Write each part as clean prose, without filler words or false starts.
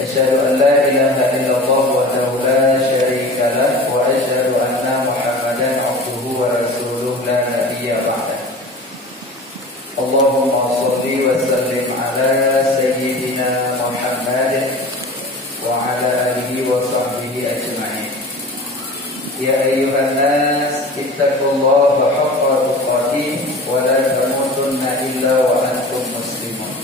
Asyhadu an la ilaha illallah wahdahu la syarika lah wa asyhadu anna Muhammadan abduhu wa rasuluh la nabiyya ba'dah. Allahumma shalli wa sallim ala sayyidina Muhammad wa ala alihi wa sahbihi ajma'in. Ya ayyuhan nas ittaqullaha haqqa tuqatih wa la tamutunna illa wa antum muslimun.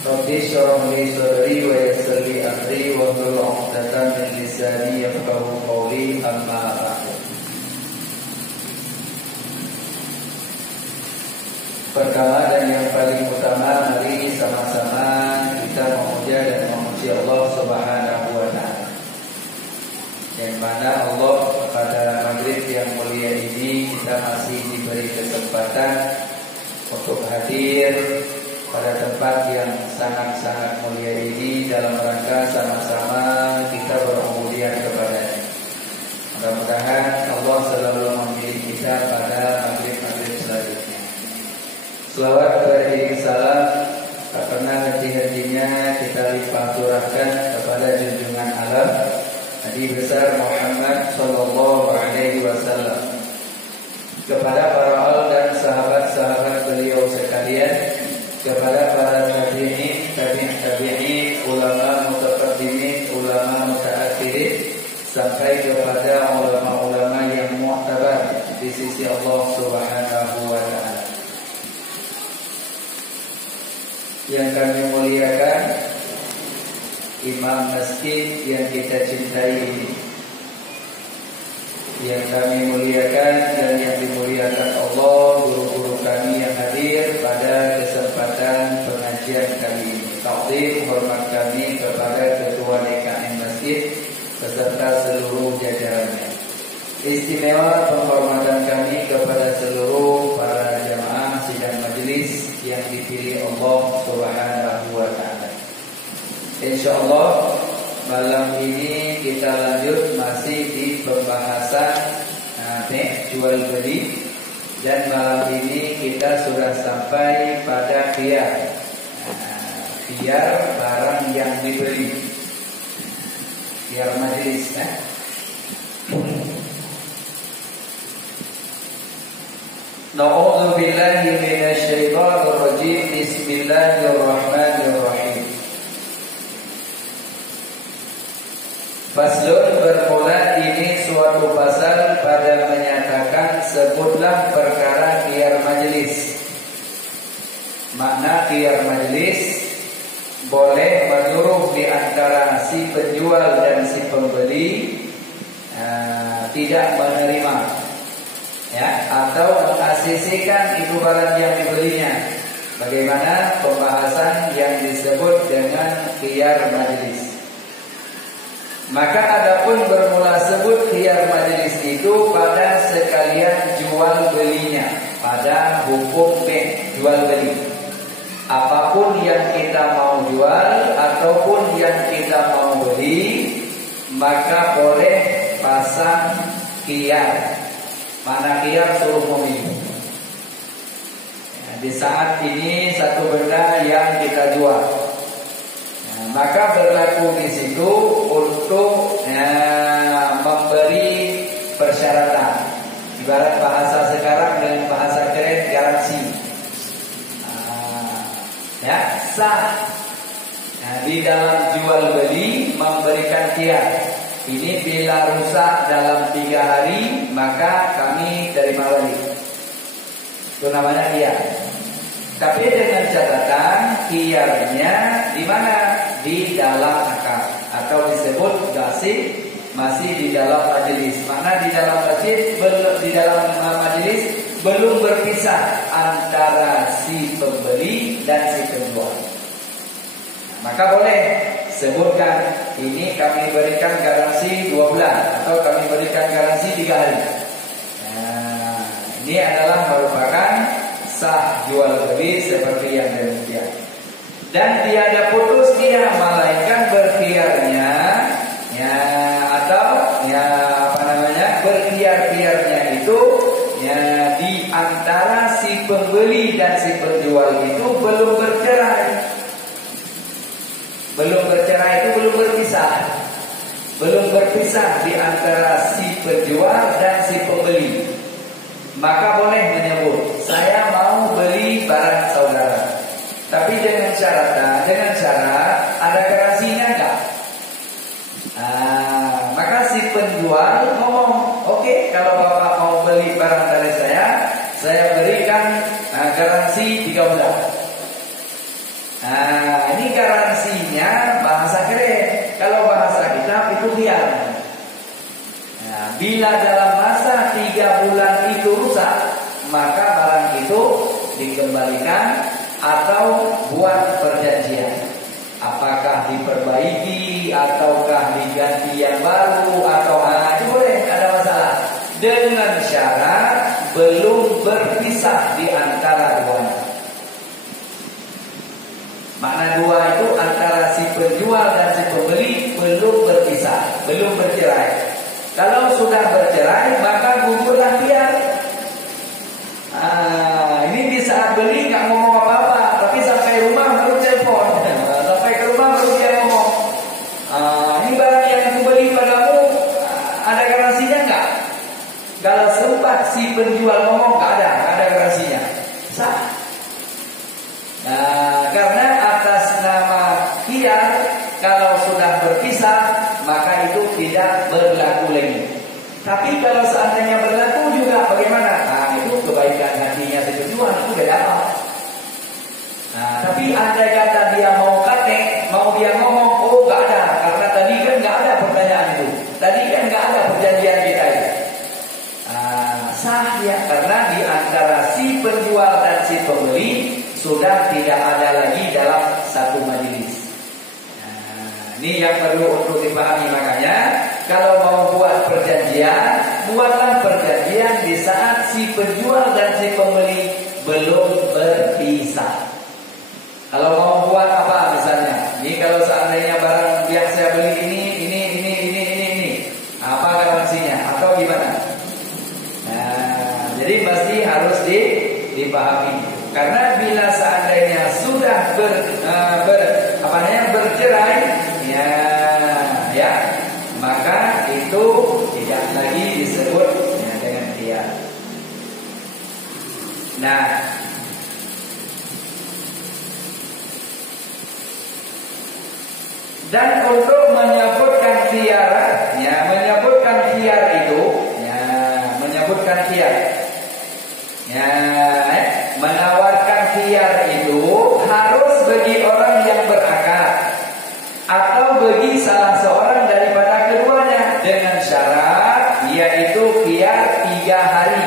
Rabbi shrah li sadri wa yassir li amri wa hlul 'uqdatam min lisani yafqahu qawli, amma ba'du. Pertama dan yang paling utama, mari sama-sama kita memuja dan memuji Allah Subhanahu wa ta'ala. Yang mana Allah pada maghrib yang mulia ini kita masih diberi kesempatan untuk hadir pada tempat yang sangat-sangat mulia ini dalam rangka sama-sama kita berkemuliaan kepadanya. Mudah-mudahan Allah selalu memilih kita pada maghrib-maghrib selanjutnya. Selawat beriring salam tak pernah henti-hentinya kita limpah curahkan kepada junjungan alam Nabi besar Muhammad sallallahu alaihi wasallam, kepada para al dan sahabat-sahabat beliau sekalian, kepada para tabi'in, ulama mutaqaddimin, ulama mutaakhirin, sampai kepada ulama-ulama yang mu'tabar di sisi Allah Subhanahu wa ta'ala. Yang kami muliakan, imam masjid yang kita cintai ini, yang kami muliakan dan yang dimuliakan Allah, guru-guru kami yang hadir pada kesempatan pengajian kali ini. Takdim hormat kami kepada Ketua DKM Masjid beserta seluruh jajarannya. Istimewa penghormatan kami kepada seluruh para jamaah sidang majelis yang dipilih Allah Subhanahu wa ta'ala. Insyaallah malam ini kita lanjut masih di pembahasan jual beli, dan malam ini kita sudah sampai pada khiyar, khiyar barang yang dibeli, khiyar majelis. Na'udzu billahi minasy syaithanir rajim. Bismillahirrahmanirrahim. Faslun, bermula ini suatu pasal pada menyatakan sebutlah perkara khiyar majelis. Makna khiyar majelis boleh menyuruh di antara si penjual dan si pembeli tidak menerima, ya, atau mengasisikan itu barang yang dibelinya. Bagaimana pembahasan yang disebut dengan khiyar majelis. Maka adapun bermula sebut khiyar majelis itu pada sekalian jual belinya, pada hukum jual beli. Apapun yang kita mau jual ataupun yang kita mau beli, maka boleh pasang khiyar. Mana khiyar, suruh memilih. Di saat ini satu benda yang kita jual, maka berlaku di situ untuk memberi persyaratan. Ibarat bahasa sekarang dengan bahasa keren, garansi. Ya, sah. Di dalam jual beli memberikan khiyar. Ini bila rusak dalam 3 hari, maka kami terima balik. Itu namanya khiyar. Tapi dengan catatan khiyarnya di mana? Di dalam akad, atau disebut gasib, masih di dalam majelis. Mana di dalam masjid, di dalam majelis belum berpisah antara si pembeli dan si penjual. Maka boleh sebutkan, ini kami berikan garansi 2 bulan atau kami berikan garansi 3 hari. Ini adalah merupakan sah jual beli seperti yang demikian. Dan tiada putus dia, malaikat berkhiyarnya, ya, atau ya berkhiyar-khiyarnya itu ya di antara si pembeli dan si penjual itu belum bercerai. Belum belum berpisah di antara si penjual dan si pembeli, maka boleh menyebut, saya mau beli barang saudara, tapi dengan cara ada garansinya enggak? Maka si penjual ngomong, oke, kalau bapak mau beli barang dari saya berikan garansi 3 bulan. Ini garansinya bahasa keren. Kalau bahasa kita itu biar. Bila dalam masa 3 bulan itu rusak, maka barang itu dikembalikan atau buat perjanjian. Apakah diperbaiki ataukah diganti yang baru atau itu boleh, ada masalah. Dengan syarat belum berpisah di antara duanya. Makna dua itu antara si penjual dan si pembeli belum berpisah, belum bercerai. Kalau sudah bercerai maka gugurlah biar. Ini di saat beli nggak ngomong apa-apa, tapi sampai rumah baru telepon, sampai ke rumah baru dia ngomong, ini barang yang aku beli padamu ada garansinya nggak? Kalau sempat si penjual ngomong nggak ada garansinya, sah. Karena atas nama khiyar, kalau sudah berpisah maka itu tidak berlaku lagi. Tapi kalau seandainya berlaku juga bagaimana? Itu kebaikan hatinya si penjual itu beda apa. Tapi andai kata dia mau kate, mau dia ngomong, oh nggak ada, karena tadi kan nggak ada pertanyaan itu, tadi kan nggak ada perjanjian kita itu. Sah ya, karena di antara si penjual dan si pembeli sudah tidak ada lagi dalam satu majelis. Ini yang perlu untuk dipahami. Makanya kalau mau buat perjanjian, buatlah perjanjian di saat si penjual dan si pembeli belum berpisah. Kalau mau buat apa misalnya, ini kalau seandainya barang yang saya beli ini, apa garansinya atau gimana? Jadi pasti harus dipahami. Karena bila seandainya sudah bercerai, ya, maka itu tidak lagi disebut dengan khiyar. Nah, dan untuk menyebutkan khiyar, menyebutkan khiyar itu, menyebutkan khiyar, menawarkan khiyar itu harus bagi orang yang berakal atau bagi salah seorang daripada keduanya, dengan syarat yaitu khiyar 3 hari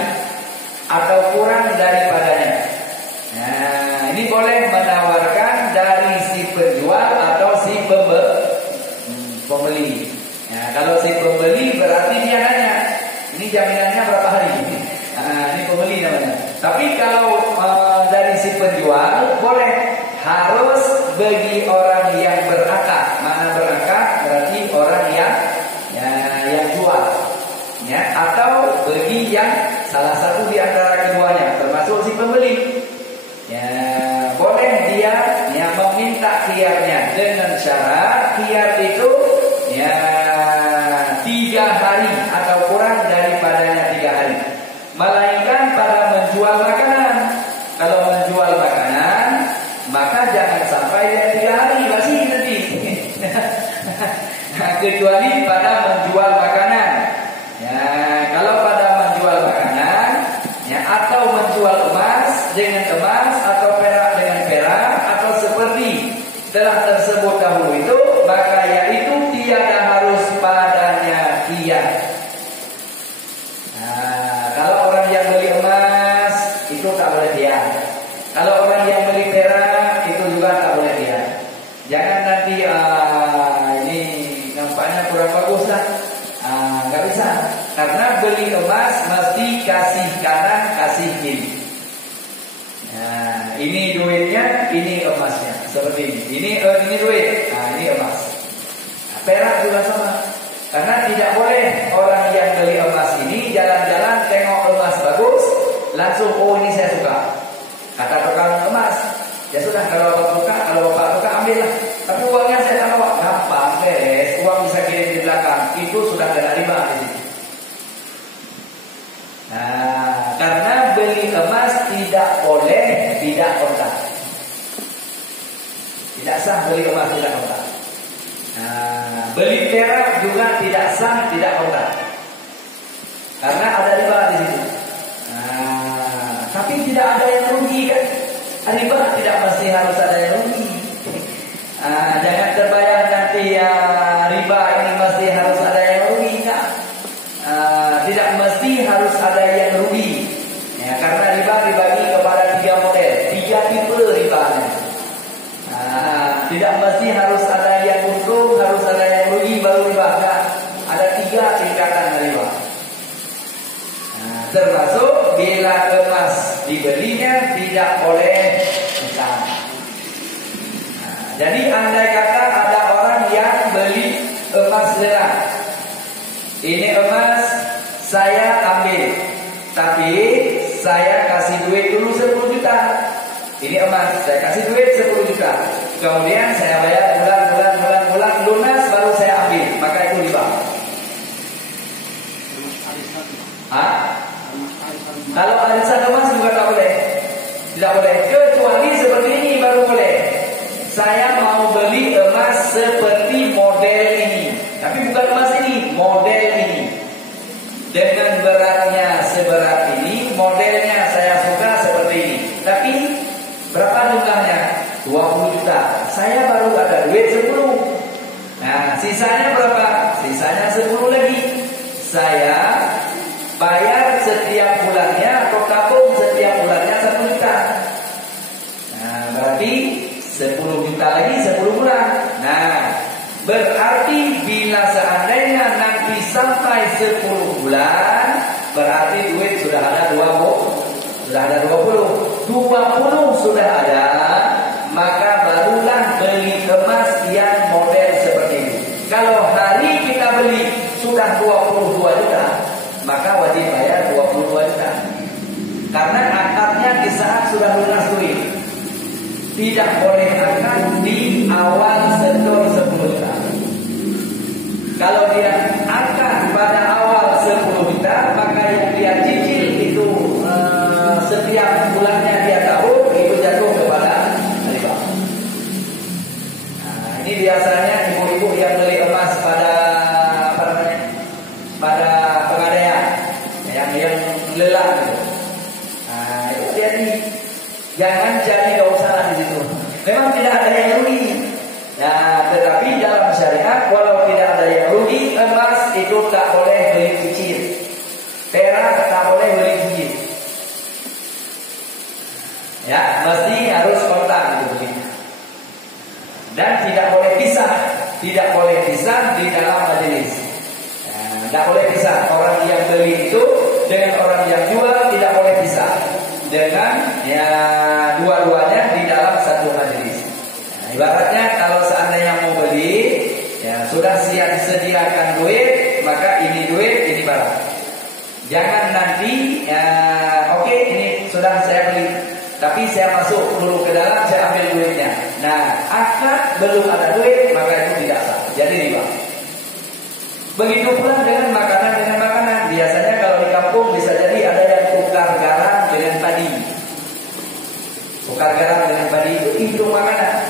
atau kurang daripadanya. Ini boleh menawarkan dari si penjual atau si pembeli. Kalau si pembeli berarti dia nanya, ini jaminannya berapa hari? Ini pembeli namanya. Tapi kalau dari si penjual boleh, harus bagi orang yang berakal. Mana berakal? Berarti orang yang jual, atau bagi yang salah satu di antara keduanya, termasuk si pembeli. Boleh dia meminta khiyarnya dengan syarat khiyar itu 3 hari atau kurang daripadanya 3 hari. Melainkan pada menjual makanan. Kalau menjual makanan, maka jangan sampai 3 hari masih nanti. Kecuali pada menjual makanan. Kalau pada menjual makanan, atau menjual emas dengan emas atau perak dengan perak atau seperti telah tersebut dahulu itu, maka yaitu tiada harus padanya khiyar. Kalau orang yang beli emas itu tak boleh khiyar. Kalau orang yang beli perak itu juga tak boleh khiyar. Jangan nanti ini nampaknya kurang bagus lah. Nggak bisa. Karena beli emas mesti kasih kanan, kasih kiri. Ini duitnya, ini emasnya. Seperti ini. Ini duit, ini emas. Perak juga sama. Karena tidak boleh orang yang beli emas ini jalan-jalan tengok emas bagus, langsung ini saya suka. Kata tukang emas, ya sudah, kalau bapak suka ambillah. Tapi uangnya saya tak bawa. Gampang, beres. Uang bisa kirim di belakang. tidak sah beli emas tidak kontak. Beli perak juga tidak sah tidak kontak. Karena ada riba di situ. Tapi tidak ada yang rugi kan? Riba tidak mesti harus ada yang rugi. Jangan terbayang nanti ya riba ini mesti harus ada yang rugi kan? Tidak mesti harus ada yang rugi. Ya, karena riba dibagi kepada 3 model, 3 tipe ribanya. Tidak mesti harus ada yang untung, harus ada yang rugi baru riba. Enggak. Ada 3 tingkatan riba. Termasuk bila emas dibelinya tidak boleh hutang. Jadi andai kata ada orang yang beli emas lelang, ini emas saya ambil, tapi saya kasih duit dulu 10 juta. Ini emas saya kasih duit 10 juta. Kemudian saya bayar bulan lunas baru saya ambil, maka itu riba. Kalau arisan emas juga tak boleh. Tidak boleh. Kecuali seperti ini baru boleh. Saya mau beli emas seperti model ini. Tapi bukan emas ini, model ini. Dengan beratnya seberat ini, modelnya saya suka seperti ini. Tapi berapa jumlahnya? 20 juta. Saya baru ada duit 10. Nah, sisanya berapa? Sisanya 10 lagi. Saya bayar setiap bulannya atau tabung setiap bulannya 1 juta. Nah, berarti 10 juta lagi 10 bulan. Nah, berarti bila seandainya nanti sampai 10 bulan, berarti duit sudah ada 20. Sudah ada 20. 20 sudah ada, maka barulah beli emas yang model seperti ini. Kalau hari kita beli sudah 22 juta, maka wajib bayar 22 juta. Karena akadnya di saat sudah lunas duit. Tidak boleh akad di awal setor 10 juta. Kalau dia akad pada awal 10 juta, maka yang dia cicil itu setiap bulannya dia tahu, itu jatuh kepada riba. Nah, ini biasanya ibu-ibu yang beli emas pada pegadaian, yang lelang gitu. Nah, itu jadi jangan cari gausalah di situ. Memang tidak ada yang rugi. Nah, tetapi dalam syariat walau tidak ada yang rugi, emas itu tak boleh beli cicil. Perak tak boleh beli cicil. Ya, mesti harus kontak gitu begitu. Dan tidak boleh pisah, tidak boleh pisah di dalam majelis. Tidak boleh pisah. Orang yang beli itu dengan orang yang jual tidak boleh pisah. Dengan ya dua-duanya di dalam satu majelis. Nah, ibaratnya kalau seandainya mau beli, ya sudah siap sediakan duit, maka ini duit, ini barang. Jangan nanti ya oke, ini sudah saya beli, tapi saya masuk dulu ke dalam, saya ambil duitnya. Nah, akad belum ada duit, maka itu tidak sah. Jadi riba. Begitu pula dengan makanan. Biasanya kalau di kampung bisa jadi ada yang tukar garam dengan padi. Tukar garam dengan padi itu makanan.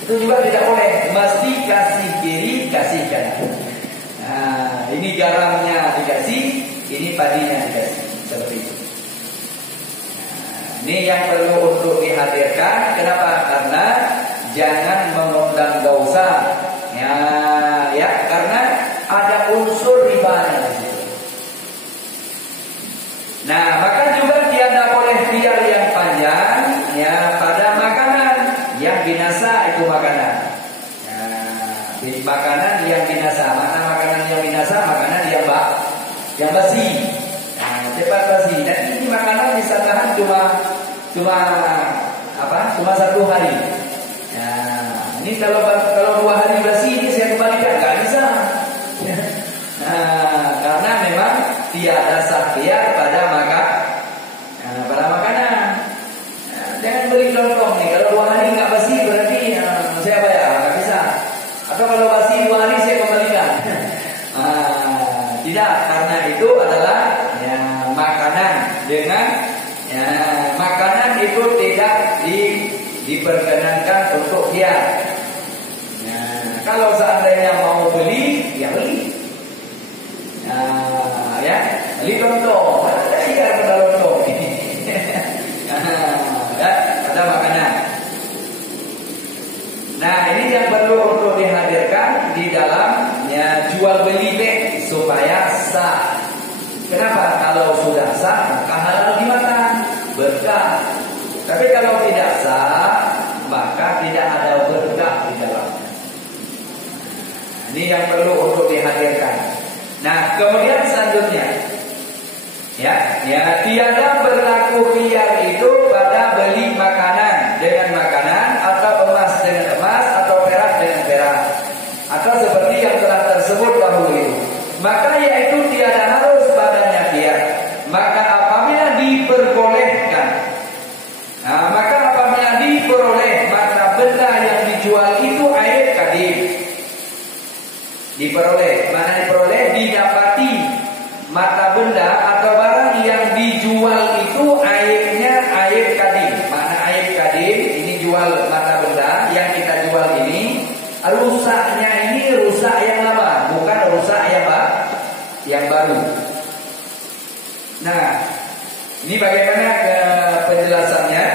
Itu juga tidak boleh. Mesti kasih kiri, kasih kanan. Nah, ini garamnya dikasih, ini padinya dikasih. Seperti itu. Nah, ini yang perlu untuk dihadirkan. Kenapa? Karena jangan mengundang gausa. Ya, karena ada unsur ribanya di situ. Nah, maka juga tiada boleh biar yang panjang ya pada makanan yang binasa itu makanan. Nah, makanan yang binasa, mana makanan yang binasa? Makanan yang basi. Nah, cepat basi. Dan ini makanan bisa tahan cuma 1 hari. Nah, ini kalau 2 hari basi ini saya kembalikan nggak bisa. Nah, karena memang tiada sakhiyar pada makanan. Nah, jangan beli lontong nih. Kalau 2 hari nggak basi berarti saya bayar nggak bisa. Atau kalau basi 2 hari saya kembalikan. Tidak, karena itu adalah ya, makanan dengan ya, makanan itu tidak diperkenankan untuk khiyar. Nah, kalau seandainya mau beli, ya beli. Nah, ya, beli lontong. Ada khiyar pada lontong. Ya, ada makanan. Nah, ini yang perlu untuk dihadirkan di dalamnya jual beli teh supaya sah. Kenapa? Kalau sudah sah maka halal dimakan, berkah. Tapi kalau tidak sah maka tidak ada berkah di dalamnya. Ini yang perlu untuk dihadirkan. Nah, kemudian selanjutnya, ya, tiada berlaku khiyar itu pada beli makanan dengan makanan, atau emas dengan emas, atau perak dengan perak, atau seperti yang telah tersebut dahulu itu. Maka yaitu tiada harus padanya khiyar. Maka apabila diperbolehkan, maka apabila diperoleh maka benda yang dijual itu aib kadim. Diperoleh, mana diperoleh? Didapati mata benda atau barang yang dijual itu aibnya aib kadim. Mana aib kadim? Ini jual mata benda yang kita jual ini, rusaknya ini rusak yang lama, bukan rusak yang baru. Nah, ini bagaimana penjelasannya?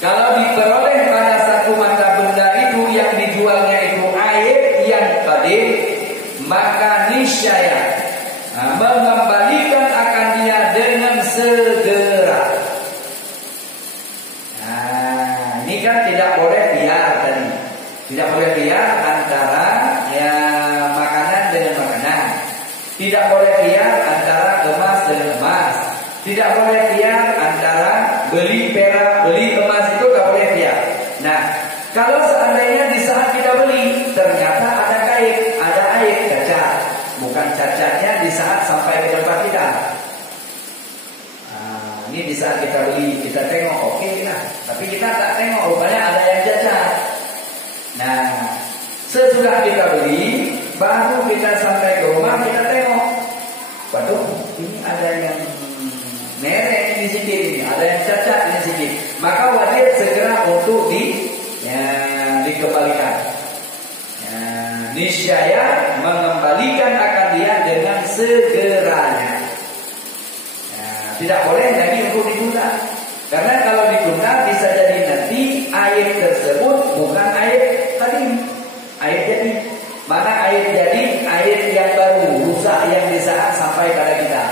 Kalau diperoleh pada satu mata benda itu yang dijualnya itu aib yang kadim, maka niscaya mengembalikan akan dia dengan segera. Nah, ini kan tidak boleh biar tadi. Tidak boleh biar antara ya makanan dengan makanan. Tidak boleh biar antara emas dengan emas. Tidak boleh biar antara beli perak, beli emas, itu tidak boleh biar. Nah, kalau seandainya di saat kita beli ternyata ada aib cacat. Bukan cacatnya di saat sampai ke tempat kita. Nah, ini di saat kita beli, kita tengok oke lah. Tapi kita tak tengok rupanya ada yang cacat. Nah, sesudah kita beli, baru kita sampai ke rumah, kita tengok. Waduh, ini ada yang merek ini sedikit, ini ada yang cacat ini sedikit. Maka wajib segera untuk dikembalikan. Niscaya mengembalikan akan dia dengan segeranya. Tidak boleh lagi untuk ditunda. Karena kalau ditunda bisa jadi nanti air tersebut bukan air tadi, air jadi. Mana air jadi? Air yang baru, rusak yang di saat sampai pada kita.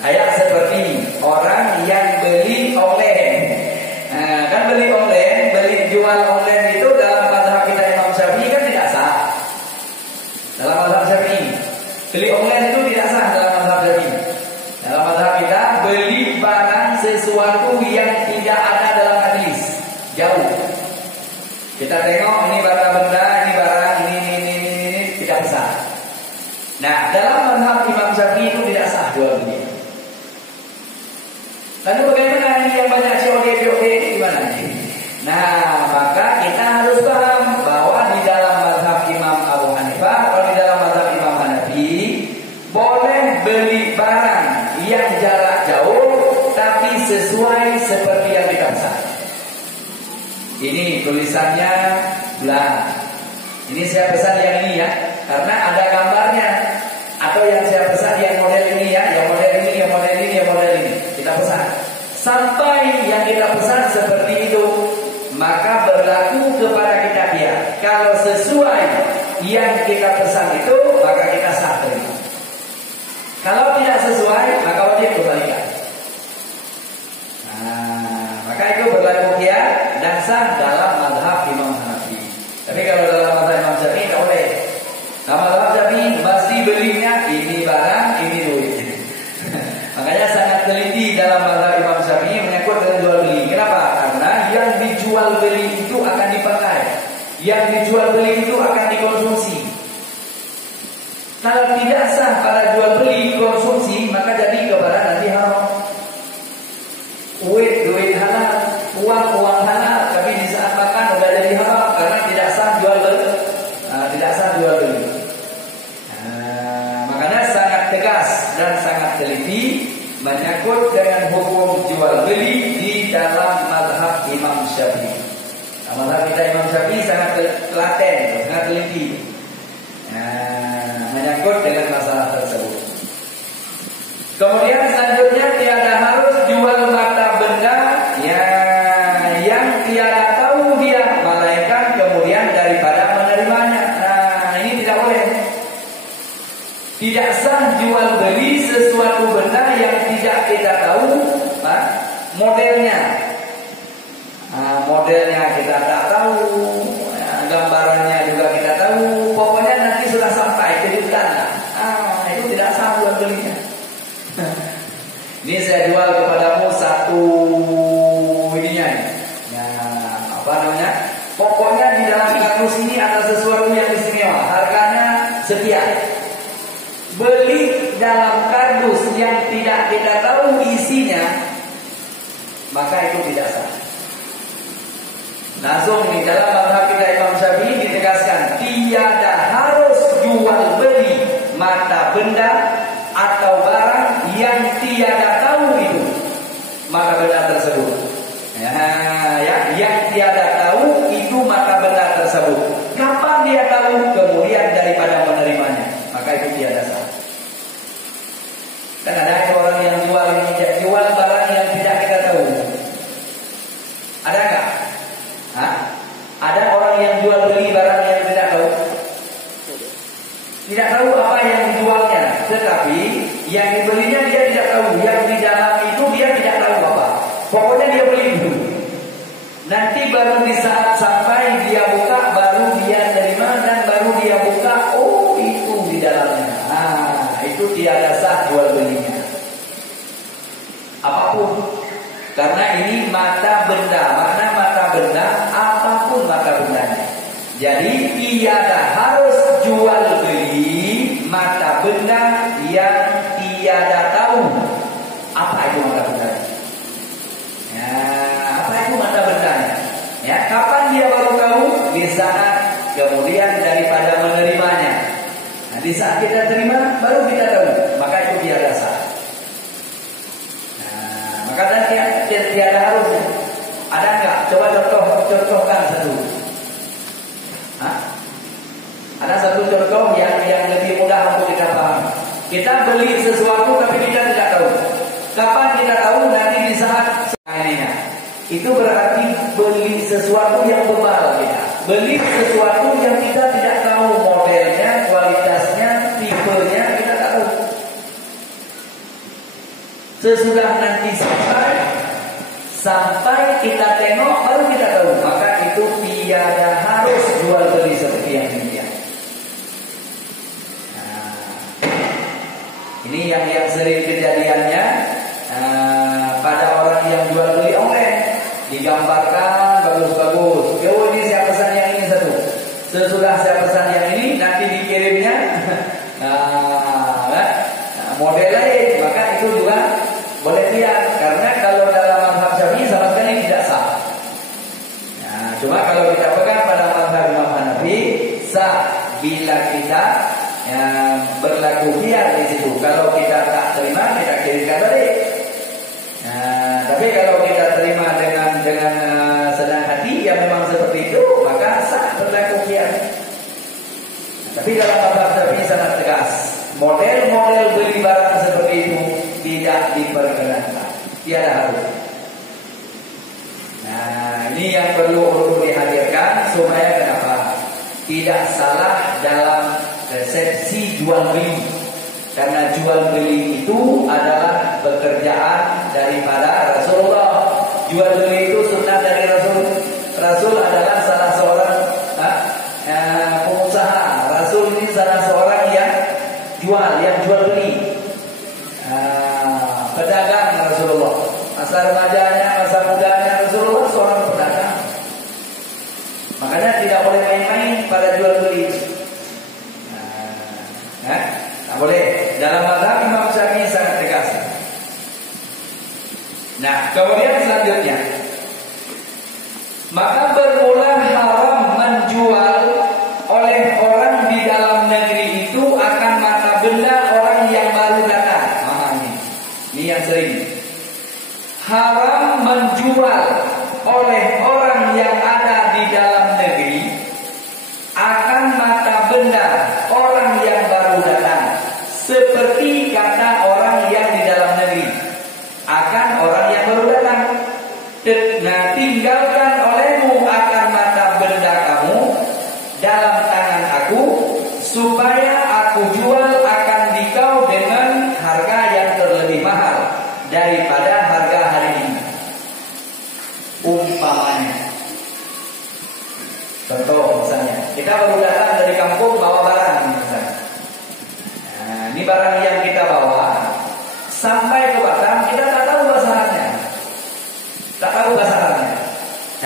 Kayak seperti orang yang beli online. Kan beli online, beli jual online itu dalam mazhab kita Imam Syafi'i kan tidak sah. Dalam mazhab Syafi'i, beli online itu tidak sah dalam mazhab Syafi'i. Dalam mazhab kita beli barang sesuatu yang tidak ada dalam hadis, jauh. Kita tengok ini barang benda, ini barang ini tidak sah. Nah, dalam mazhab Imam Syafi'i itu tidak sah jual beli. Lalu bagaimana ini yang banyak COD ini gimana? Nah, maka kita harus paham bahwa di dalam mazhab Imam Abu Hanifah atau di dalam mazhab Imam Hanafi boleh beli barang yang jarak jauh tapi sesuai seperti yang kita pesan. Ini tulisannya belah. Ini saya pesan yang ini ya, karena ada gambarnya. Atau yang saya pesan yang model ini ya, yang model ini, yang model ini, yang model ini. Kita pesan. Sampai yang kita pesan seperti itu, maka berlaku kepada kita dia. Kalau sesuai yang kita pesan itu, maka kita sah terima. Kalau tidak sesuai, maka wajib kembalikan. Nah, maka itu berlaku dia dan sah dalam mazhab Imam Hanafi. Tapi kalau dalam mazhab Imam Syafi'i tidak boleh. Dalam mazhab Syafi'i mesti belinya ini barang, ini duit. Makanya sangat teliti dalam mazhab Imam Syafi'i menyangkut dengan jual beli. Kenapa? Karena yang dijual beli itu akan dipakai, yang dijual beli itu akan dikonsumsi. Kalau tidak sah pada jual beli konsumsi, maka jadi kepada nanti haram. Duit halal, uang halal, tapi di saat makan udah jadi haram karena tidak sah jual beli. Tidak sah jual beli. Makanya sangat tegas dan sangat teliti menyangkut dengan hukum jual beli di dalam mazhab telaten, sangat teliti. Menyangkut dengan masalah tersebut. Kemudian selanjutnya tiada harus jual mata benda yang tiada tahu dia malaikat kemudian daripada menerimanya. Ini tidak boleh. Tidak sah jual beli sesuatu benda yang tidak kita tahu modelnya. Modelnya kita tak tahu, gambarannya juga kita tahu. Pokoknya nanti sudah sampai ke hutan. Itu tidak sah jual belinya. Ini saya jual kepadamu satu ininya. Pokoknya di dalam kardus ini ada sesuatu yang istimewa. Harganya sekian. Beli dalam kardus yang tidak kita tahu isinya, maka itu tidak sah. Langsung di dalam mazhab kita Imam Syafi'i ditegaskan tiada harus jual beli mata benda atau barang yang tiada tahu itu mata benda tersebut. Yang tiada tahu itu mata benda tersebut. Kapan dia tahu? Kemudian daripada menerimanya, maka itu tiada sah. Dan ada orang yang jual barang yang tidak kita tahu. Ada enggak? Ada orang yang jual beli barang yang tidak tahu. Tidak tahu apa yang dijualnya, tetapi yang dibelinya dia tidak tahu. Yang di dalam itu dia tidak tahu apa. Pokoknya dia beli dulu. Nanti baru di saat sampai dia buka, baru dia terima dan baru dia buka, oh itu di dalamnya. Itu tiada sah jual belinya. Apapun. Karena ini mata benda. Mana mata benda? Apapun mata bendanya. Jadi tiada harus jual beli mata benda yang tiada tahu apa itu mata bendanya. Apa itu mata bendanya? Kapan dia baru tahu? Di saat kemudian daripada menerimanya. Di saat kita terima baru kita tahu. Maka itu tiada sah. Maka tiada harus. Ada enggak? Coba contohkan satu. Ada satu contoh yang lebih mudah untuk kita paham. Kita beli sesuatu tapi kita tidak tahu. Kapan kita tahu? Nanti di saat ini. Itu berarti beli sesuatu yang bebal kita. Beli sesuatu yang kita tidak tahu modelnya, kualitasnya, tipenya, kita tak tahu. Sesudah nanti sampai kita tengok baru kita tahu. Maka itu tiada harus jual beli seperti yang demikian. Ini yang sering kejadiannya pada orang yang jual beli online. Digambarkan bagus-bagus. Ini saya pesan yang ini satu. Sesudah saya pesan yang ini, nanti dikirimnya model lain. Maka itu juga boleh lihat. Karena kalau dalam mazhab Syafi'i sama sekali tidak sah. Cuma kalau kita pegang pada mazhab Imam Hanafi, sah bila kita berlaku khiyar di situ. Kalau kita tak terima, kita kirimkan balik. Tapi kalau kita terima dengan senang hati, ya memang seperti itu, maka sah berlaku khiyar. Tapi dalam mazhab Syafi'i sangat tegas. Model-model beli barang seperti itu tidak diperkenankan. Tiada harus. Ini yang perlu untuk dihadirkan supaya kenapa? Tidak salah dalam resepsi jual beli. Karena jual beli itu adalah pekerjaan daripada Rasulullah. Jual beli itu sunnah dari Rasul. Rasul adalah salah seorang pengusaha. Rasul ini salah seorang yang jual beli. Pedagang Rasulullah. Masa remajanya, masa mudanya Rasulullah seorang pedagang. Makanya tidak boleh main-main pada jual beli. Tak boleh. Dalam mazhab Imam Syafi'i sangat tegas. Kemudian selanjutnya, maka bermula haram menjual oleh orang di dalam negeri itu akan mata benda orang yang baru datang. Ini yang sering. Haram menjual oleh orang yang ada di dalam negeri Contoh misalnya, kita baru datang dari kampung bawa barang misalnya. Nah, ini barang yang kita bawa sampai ke Batam kita tak tahu pasarannya, tak tahu pasarannya.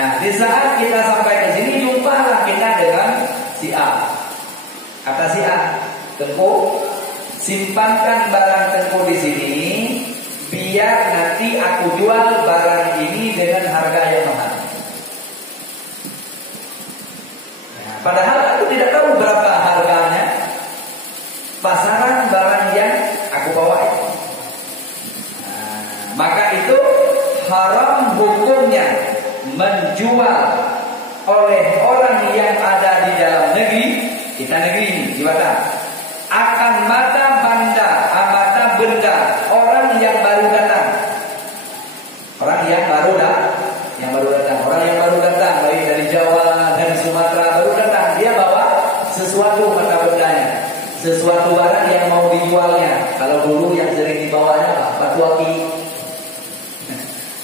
Nah, di saat kita sampai ke sini jumpalah kita dengan si A. Kata si A, Tengku, simpankan barang Tengku di sini, biar nanti aku jual barang ini dengan harga yang mahal. Nah, padahal aku tidak tahu berapa harganya pasaran barang yang aku bawa itu. Nah, maka itu haram hukumnya menjual oleh orang yang ada di dalam negeri, kita negeri ini di Batam, akan mata benda orang yang baru datang. Orang yang baru datang, baik dari Jawa, dari Sumatera baru datang, dia bawa sesuatu mata bendanya, sesuatu barang yang mau dijualnya. Kalau dulu yang sering dibawanya apa? Batu aki.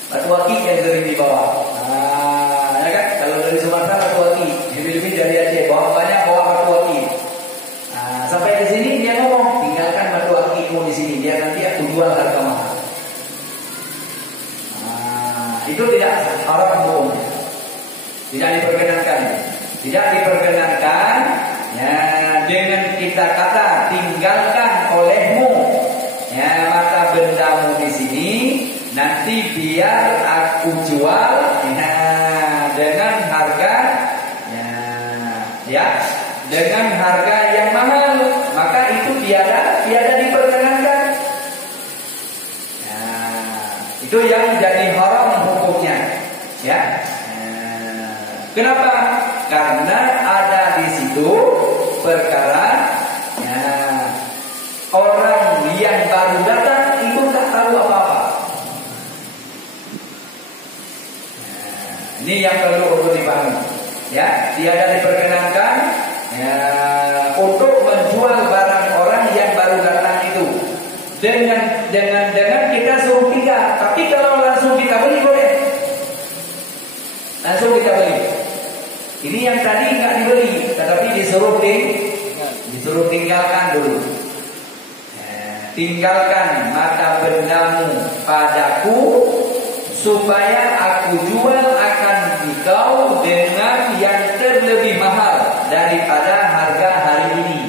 Batu aki yang sering dibawa. Nah, ya kan? Kalau dari Sumatera batu aki, lebih-lebih dari Aceh bawa banyak bawa batu aki. Nah, sampai di sini dia ngomong, tinggalkan batu akimu di sini, dia nanti aku jual harga mahal. Nah, itu tidak haram hukumnya, tidak diperkenankan, ya, dengan kita kata tinggalkan olehmu, ya, mata bendamu di sini, nanti biar aku jual, ya, dengan harga, ya, dengan harga yang mahal, maka itu tiada diperkenankan. Nah, itu yang jadi haram hukumnya, ya. Kenapa? Karena ada di situ perkara, ya, orang yang baru datang itu tak tahu apa-apa. Ini yang perlu untuk dipahami, ya. Tiada diperkenankan, ya, untuk menjual barang orang yang baru datang itu dengan kita suruh tinggal. Tapi kalau langsung kita beli boleh, langsung kita beli. Ini yang tadi nggak dibeli, tetapi disuruh tinggalkan dulu. Tinggalkan mata bendamu padaku, supaya aku jual akan engkau dengan yang terlebih mahal daripada harga hari ini.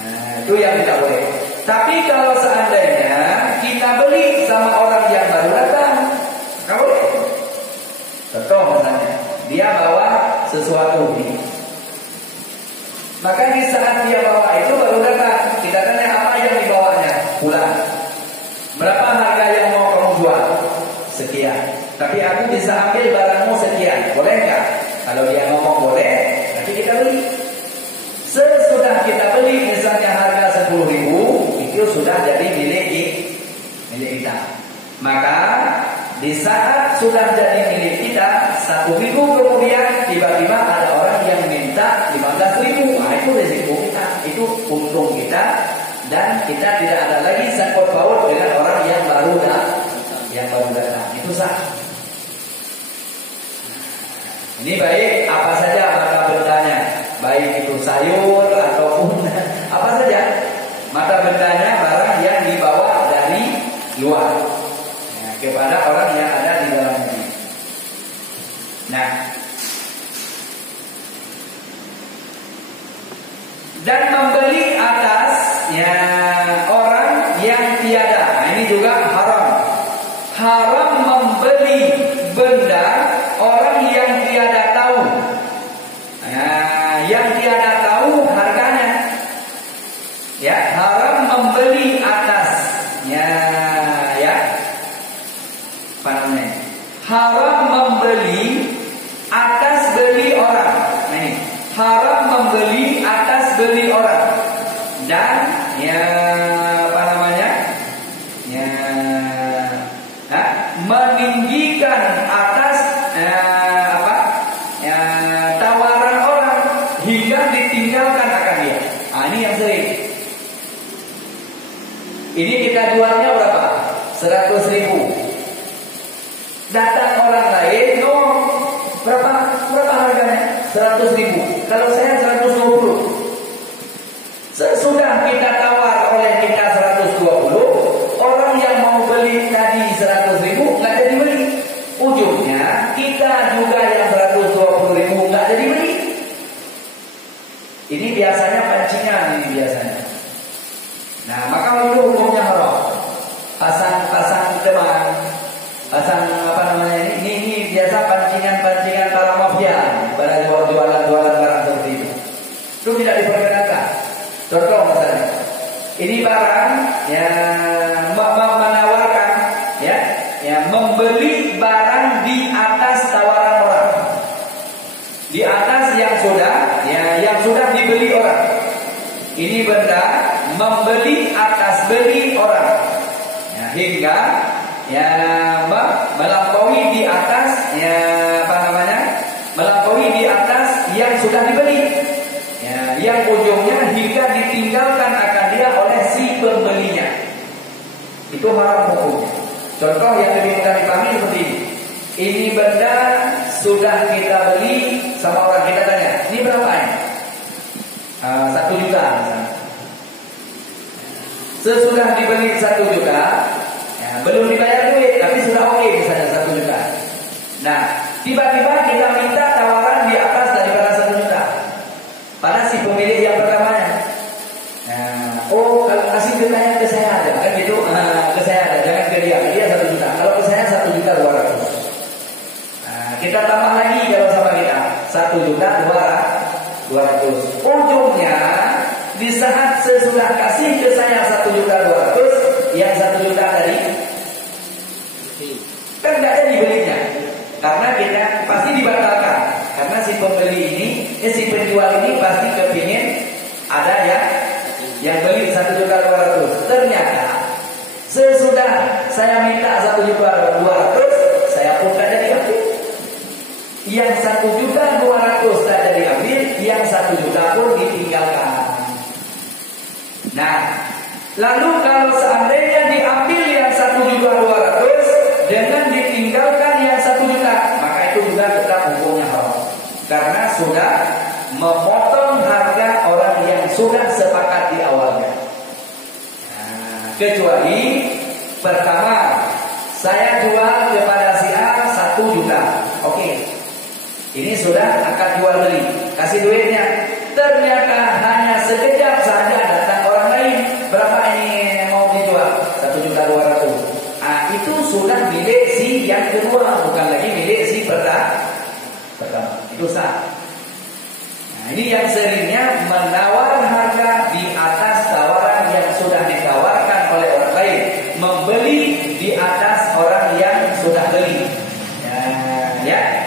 Nah, itu yang tidak boleh. Tapi kalau seandainya kita beli sama orang yang baru datang, nggak boleh. Contoh misalnya, dia bawa sesuatu ini, maka di saat dia bawa itu baru datang, kita tanya apa yang dibawanya, pulang. Berapa harga yang mau kamu jual? Sekian. Tapi aku bisa ambil barangmu sekian, boleh nggak? Kalau dia ngomong boleh, nanti kita beli. Sesudah kita beli, misalnya harga 10.000, itu sudah jadi milik kita. Maka di saat sudah jadi milik kita, 1.000 kemudian tiba-tiba ada orang yang minta 15.000, nah itu resiko kita, itu untung kita, dan kita tidak ada lagi sangkut paut dengan orang yang baru datang. Itu sah. Ini baik apa saja mata bendanya, baik itu sayur ataupun apa saja mata bendanya, barang yang dibawa dari luar, ya, kepada orang yang ada di dalam negeri. Nah, dan membeli atas, ya, orang yang tiada. Nah, ini juga haram. Haram membeli benda orang yang tiada tahu. Nah, yang tiada tahu harganya, ya, haram membeli atasnya, ya, apa namanya? Haram membeli atas beli orang. Nah, ini haram membeli atas beli orang, dan, ya, apa namanya? Ya, meninggikan atas tawaran orang hingga ditinggalkan akan dia. Nah, ini yang sering. Ini kita jualnya berapa? 100.000. Datang orang lain, berapa 100.000, kalau saya 120. Sesudah kita tawar oleh kita 120, orang yang mau beli tadi 100.000 nggak jadi beli. Ujungnya kita juga yang 120.000 nggak jadi beli. Ini biasanya pancingan ini biasanya. Nah, maka itu hukumnya haram. Pasang teman, pasang apa namanya ini biasa pancingan para mafia, pada jualan barang seperti itu. Itu tidak diperkenankan. Contoh misalnya, ini barang yang menawarkan, membeli barang di atas tawaran orang, di atas yang sudah dibeli orang. Ini benda membeli atas beli orang, hingga melampaui di atas melampaui di atas yang sudah dibeli, yang ujungnya hingga ditinggalkan akan dia oleh si pembelinya. Itu haram hukumnya. Contoh yang lebih mudah dipahami seperti ini. Ini benda sudah kita beli sama orang, kita tanya, ini berapa ini? 1 juta misalnya. Sesudah dibeli 1 juta, belum dibayar duit, tapi sudah oke misalnya 1 juta. Nah, tiba-tiba kita minta tawaran di atas daripada 1 juta pada si pemilik yang pertamanya. Oh, kalau kasih jutanya ke saya aja, kan gitu. Ke saya aja, jangan ke dia 1 juta. Kalau ke saya 1.200.000. Kita tambah lagi kalau sama kita 1.200.000. Ujungnya di saat sesudah kasih ke saya 1.200.000, yang 1 juta tadi kan tidak ada dibelinya, karena kita pasti dibatalkan. Karena si pembeli ini, si penjual ini pasti kepingin ada yang beli 1.200.000. Ternyata sesudah saya minta 1.200.000, saya pun tidak jadi ambil. Yang 1.200.000 tak jadi ambil, yang 1 juta pun ditinggalkan. Nah, lalu kalau seandainya diambil yang 1.200.000 dengan ditinggalkan yang 1 juta, maka itu juga tetap hukumnya haram, karena sudah memotong harga orang yang sudah sepakat di awalnya. Kecuali pertama, saya jual kepada si A 1 juta, oke. Ini sudah akad jual beli, kasih duitnya. Ternyata hanya sekejap saja datang orang lain, berapa ini mau dijual? 1.200.000. Itu sudah milik si yang kedua, bukan lagi milik si pertama. Itu sah. Ini yang seringnya menawar harga di atas tawaran yang sudah ditawarkan oleh orang lain, membeli di atas orang yang sudah beli.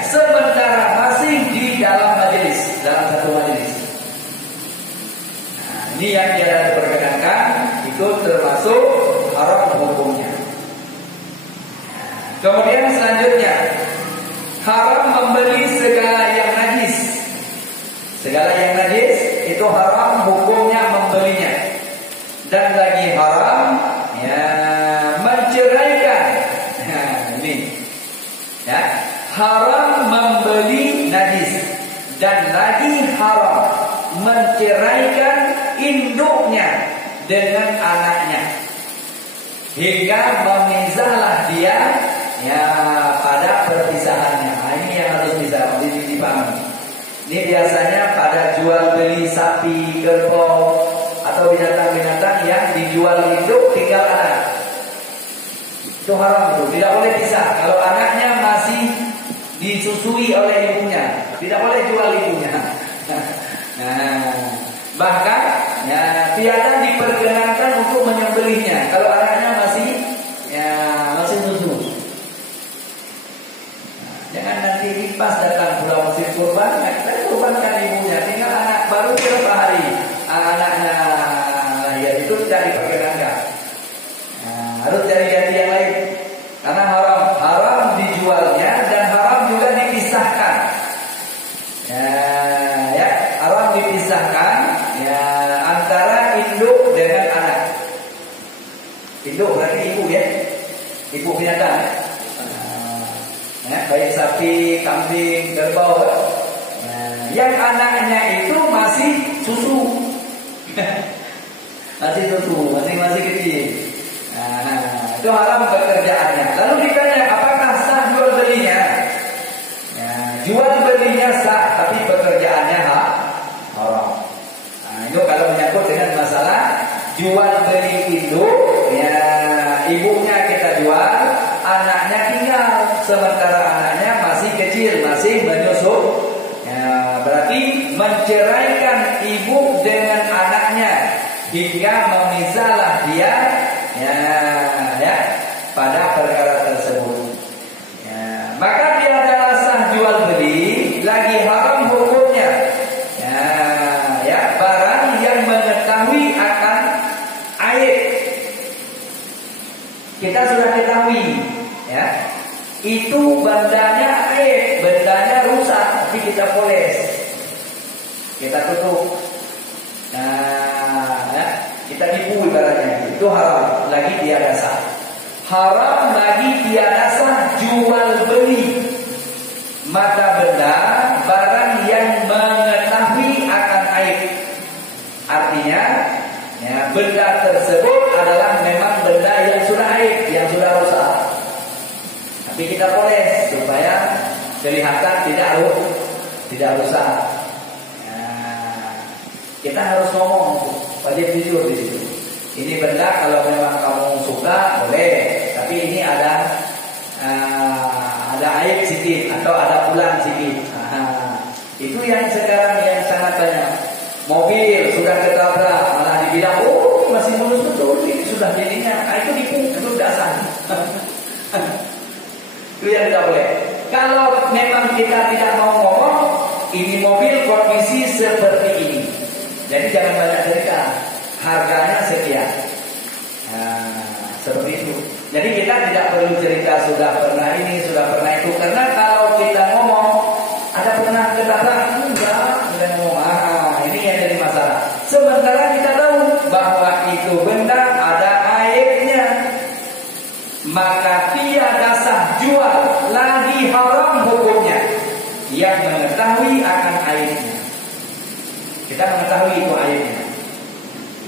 Sementara masih di dalam majelis, dalam satu majelis. Ini yang tidak diperkenankan, itu termasuk haram hukumnya. Kemudian selanjutnya, haram membeli segala yang najis. Segala yang najis itu haram hukumnya membelinya. Dan lagi haram menceraikan. Ini haram membeli najis, dan lagi haram menceraikan induknya dengan anaknya, hingga memisahlah dia pada perpisahannya. Ini yang harus bisa dipahami. Ini biasanya pada jual beli sapi, kerbau, atau binatang-binatang yang dijual induk tinggal anak. Itu haram, itu tidak boleh pisah. Kalau anaknya masih disusui oleh ibunya, tidak boleh jual ibunya. Bahkan tiada diperkenankan untuk menyembelihnya kalau anaknya masih susu. Jangan nanti pas datang bulan musim kurban, kita kurbankan ibunya, tinggal anak baru berapa hari anaknya lahir, itu tidak diperkenankan. Harus cari ganti yang lain, karena haram dijualnya dan haram juga dipisahkan. Haram dipisahkan antara induk dengan anak. Induk berarti ibu, ibu binatang. Baik sapi, kambing, kerbau. Yang anaknya itu masih susu. Masih susu, masih kecil. Nah, itu haram pekerjaannya. Lalu ditanya, apakah sah jual belinya? Ya, jual belinya sah, tapi pekerjaannya haram. Nah, itu kalau menyangkut dengan masalah jual beli itu, ya ibunya kita jual, anaknya tinggal, sementara anaknya masih kecil, masih menyusu. Ya, berarti menceraikan ibu dengan anaknya hingga memisalah dia, ya pada perkara tersebut. Ya, maka tiada sah jual beli, lagi haram hukumnya. Ya, barang yang mengetahui akan aib. Kita sudah ketahui, ya, itu bandanya aib, bandanya rusak, tapi kita poles, kita tutup. Nah, ya, kita tipu ibaratnya, itu haram, lagi tiada sah. Haram lagi tiada sah jual beli mata benda barang yang mengetahui akan aib. Artinya, ya, benda tersebut adalah memang benda yang sudah aib, yang sudah rusak, tapi kita poles supaya kelihatan tidak rusak. Kita harus ngomong, wajib jujur di situ. Ini benda kalau memang kamu suka boleh, tapi ini ada aib sedikit atau ada pulang sedikit. Itu yang sekarang yang sangat banyak. Mobil sudah ketabrak, malah dibilang, oh masih mulus betul, ini sudah jadinya. Itu tipu, itu dasar. Itu yang tidak boleh. Kalau memang kita tidak mau ngomong, ini mobil kondisi seperti ini. Jadi jangan banyak cerita, harganya sekian. Nah, seperti itu. Jadi kita tidak perlu cerita sudah pernah ini, sudah pernah itu. Karena kalau kita ngomong, ada pernah ketabrak? Enggak, kita ngomong. Ini yang jadi masalah. Sementara kita tahu bahwa itu benda ada aibnya, maka tiada sah jual, lagi haram hukumnya. Yang mengetahui akan aibnya. Kita mengetahui itu aibnya.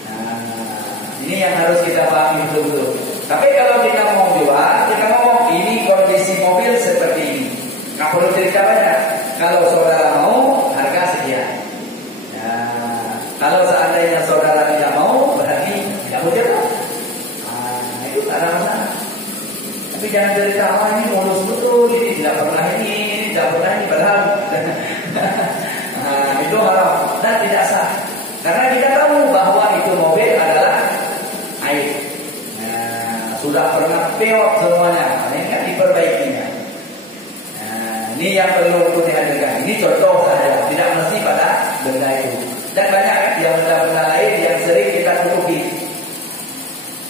Nah, ini yang harus kita pahami betul-betul. Tapi kalau kita mau jual, kita ngomong ini kondisi mobil seperti ini. Nggak perlu cerita banyak. Kalau saudara mau, harga sekian. Nah, kalau seandainya saudara tidak mau, berarti tidak boleh. Nah, itu ada masalah. Tapi jangan cerita, ini mulus betul, ini tidak pernah ini tidak pernah ini, padahal. Nah, itu haram dan tidak sah. Karena kita tahu bahwa itu mobil adalah aib. Nah, sudah pernah peot semuanya, ini kan diperbaikinya. Nah, ini yang perlu untuk dihadirkan. Ini contoh saja, tidak mesti pada benda itu. Dan banyak yang benda-benda lain yang sering kita tutupi.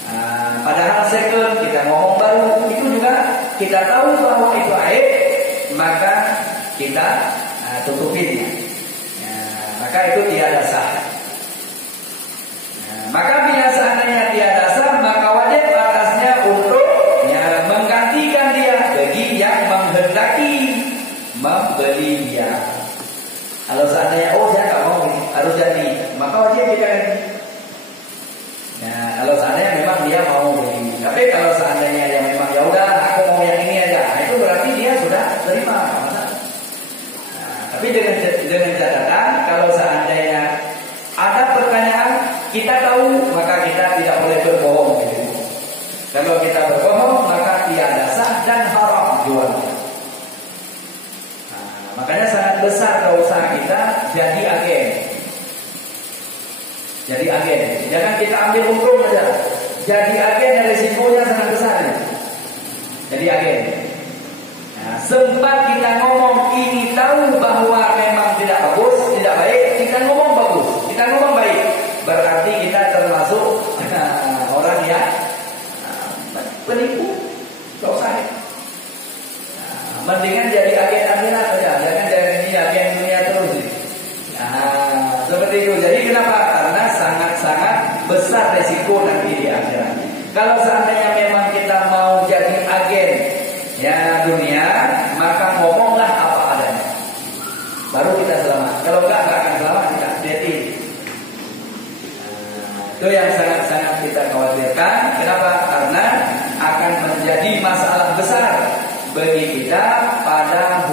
Nah, padahal second kita ngomong baru, itu juga kita tahu bahwa itu aib, maka kita tutupinnya. Maka itu tiada sah. Nah, maka bila seandainya tiada sah, maka wajib atasnya untuk menggantikan dia bagi yang menghendaki membeli dia. Kalau seandainya saya nggak mau ini, harus jadi, maka wajib kita ganti. Nah, kalau seandainya memang dia mau beli, tapi kalau seandainya yang memang ya udah aku mau yang ini aja, nah, itu berarti dia sudah terima. Tapi dengan catatan, kalau seandainya ada pertanyaan, kita tahu, maka kita tidak boleh berbohong. Gitu. Kalau kita berbohong, maka tiada sah dan haram jualnya. Nah, makanya sangat besar usaha kita jadi agen. Jadi agen, jangan kita ambil untung saja. Jadi agen dan risikonya sangat besar. Jadi agen. Nah, sempat kita ngomong ini tahu bahwa memang tidak bagus, tidak baik, kita ngomong bagus, kita ngomong baik, berarti kita termasuk orang yang penipu, gak usah. Mendingan jadi agen akhirat saja, jangan jadi agen dunia terus. Nah, seperti itu. Jadi kenapa? Karena sangat-sangat besar resiko nanti di akhirat. Kalau seandainya memang kita mau jadi agen ya dunia, maka ngomonglah apa adanya, baru kita selamat. Kalau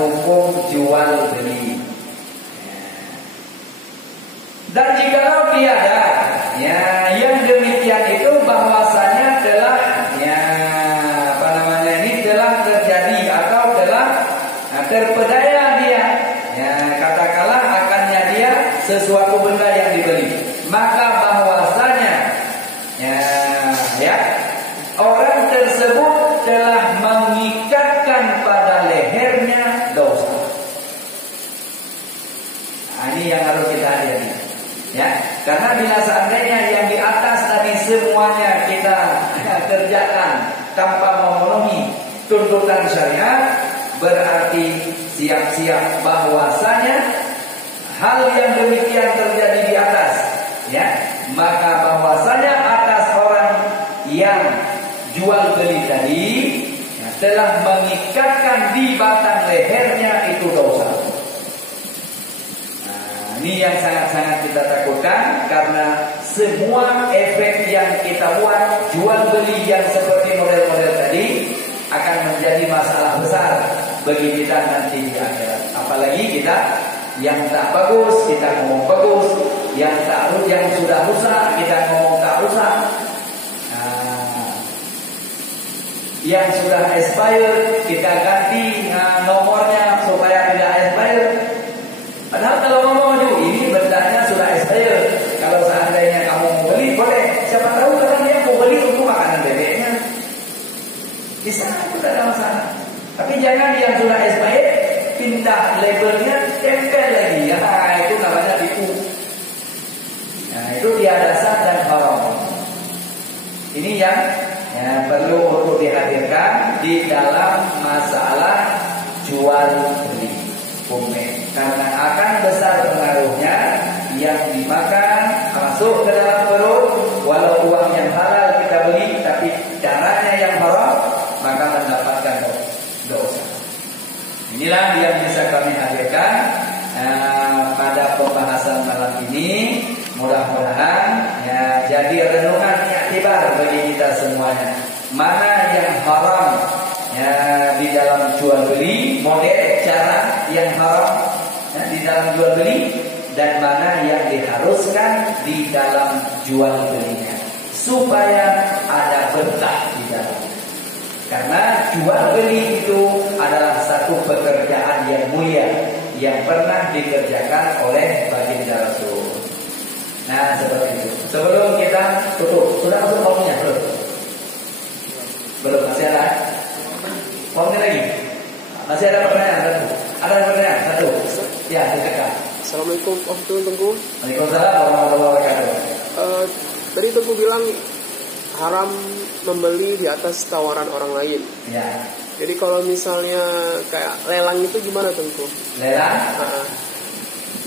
hukum jual beli. Dan jikalau tiada, ya yang demikian itu bahwasanya telah telah terjadi atau telah terpedaya dia, ya katakanlah akannya dia sesuatu benda yang dibeli, maka bahwasanya orang tersebut telah mengikatkan pada lehernya dosa. Nah, ini yang harus kita hadapi, ya. Karena bila seandainya yang di atas tadi semuanya kita kerjakan tanpa memenuhi tuntutan syariat, berarti siap-siap bahwasanya hal yang demikian terjadi di atas, ya. Maka bahwasanya atas orang yang jual beli tadi telah mengikatkan di batang lehernya itu dosa. Nah, ini yang sangat-sangat kita takutkan, karena semua efek yang kita buat jual beli yang seperti model-model tadi akan menjadi masalah besar bagi kita nanti di akhirat. Apalagi kita yang tak bagus kita ngomong bagus, yang sudah rusak kita ngomong tak rusak. Yang sudah expired kita ganti nomornya supaya tidak expired. Padahal kalau ngomong ini bendanya sudah expired, kalau seandainya kamu mau beli boleh. Siapa tahu karena dia mau beli untuk makanan bebeknya, bisa, itu tidak ada masalah. Tapi jangan yang sudah expired pindah labelnya, tempel lagi, ya itu namanya tipu. Nah itu tiada sah dan haram. Ini yang perlu untuk dihadirkan di dalam masalah jual beli hukumnya, karena akan besar pengaruhnya. Yang dimakan masuk ke dalam perut, walau uang yang halal kita beli tapi caranya yang haram, maka mendapatkan dosa. Inilah yang bisa kami hadirkan pada pembahasan malam ini. Mudah-mudahan jadi renungan iktibar bagi kita semuanya. Mana yang haram di dalam jual beli, model cara yang haram di dalam jual beli, dan mana yang diharuskan di dalam jual belinya, supaya ada berkah di dalamnya. Karena jual beli itu adalah satu pekerjaan yang mulia yang pernah dikerjakan oleh baginda Rasul. Nah seperti itu. Sebelum kita tutup, sudah masuk formnya belum? Belum, masih ada? Formnya lagi? Masih ada pertanyaan satu? Ada pertanyaan satu? Ya, silakan. Assalamualaikum warahmatullahi wabarakatuh. Waalaikumsalam warahmatullahi wabarakatuh. Tadi Tengku bilang haram membeli di atas tawaran orang lain. Ya. Jadi kalau misalnya kayak lelang itu gimana Tengku? Lelang?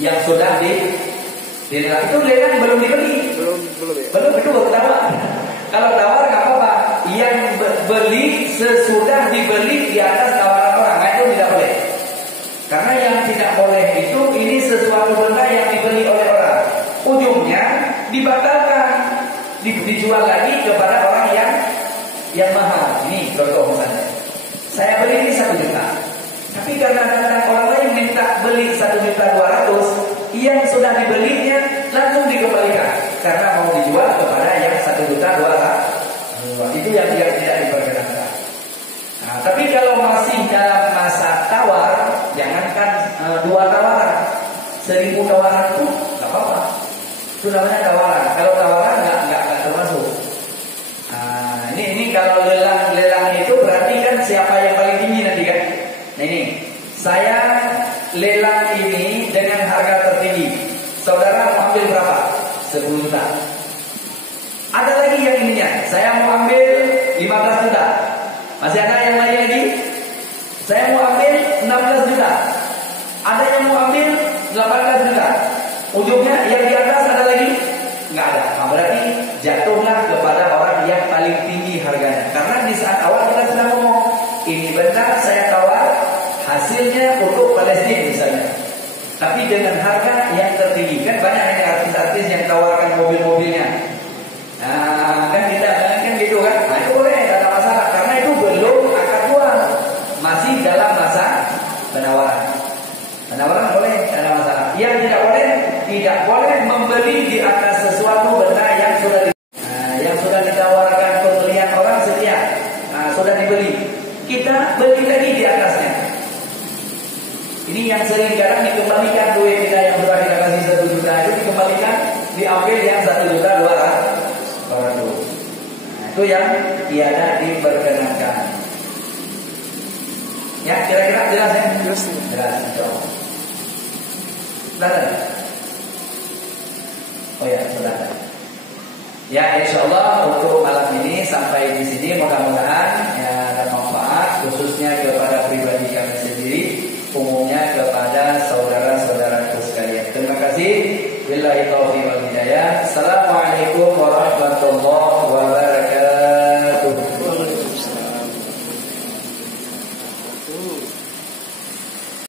Yang sudah dilelang itu lelang belum dibeli. Belum ya. Belum, itu baru tawar. Kalau tawar nggak apa-apa. Yang beli sesudah dibeli di atas tawaran orang, itu tidak boleh. Karena yang tidak boleh itu ini sesuatu benda yang dibeli oleh orang, ujungnya dibatalkan, dijual lagi kepada orang yang mahal. Ini contoh misalnya, saya beli ini 1 juta, tapi karena kadang orang lain minta beli 1.200.000, yang sudah dibelinya langsung dikembalikan karena mau dijual kepada yang 1.200.000. Itu yang tidak diperkenankan. Nah, tapi kalau masih dalam masa tawar, jangankan 2 tawaran, 1.000 tawaran pun nggak apa-apa. Itu namanya tawaran. Kalau tawaran nggak termasuk. Nah, ini kalau lelang itu berarti kan siapa yang paling tinggi nanti kan? Nah ini, saya lelang ini dengan harga tertinggi. Saudara mau ambil berapa? 10 juta. Ada lagi yang ininya, saya mau ambil 15 juta. Masih ada yang lain lagi? Saya mau ambil 16 juta. Ada yang mau ambil 18 juta. Ujungnya yang di atas ada lagi? Nggak ada. Nah, berarti jatuhlah kepada orang yang paling tinggi harganya. Karena di saat awal kita sudah ngomong, ini benar saya tawar, hasilnya untuk Palestina misalnya. Tapi dengan harga yang tertinggi. Kan banyak ini artis-artis yang tawarkan mobil-mobilnya. Nah, kan kita kan gitu kan. Nah, itu boleh, tidak ada masalah. Karena itu belum akad jual, masih dalam masa penawaran. Penawaran boleh, tidak ada masalah. Yang tidak boleh membeli di atas sesuatu benda yang sudah ditawarkan pembelian orang setia, sudah dibeli. Kita beli lagi di atasnya. Ini yang sering kadang dikembalikan duit kita yang sudah kita kasih 1 juta itu dikembalikan, diambil yang 1.200.000. Itu yang tiada diperkenankan. Ya, kira-kira jelas ya? Jelas, insyaallah. Sudah ada? Oh ya, sudah ada. Ya, insyaallah untuk malam ini sampai di sini, mudah-mudahan ya ada manfaat khususnya kepada pribadi kami sendiri, umumnya kepada saudara-saudaraku sekalian. Terima kasih. Billahi taufiq wal hidayah. Assalamualaikum warahmatullahi wabarakatuh.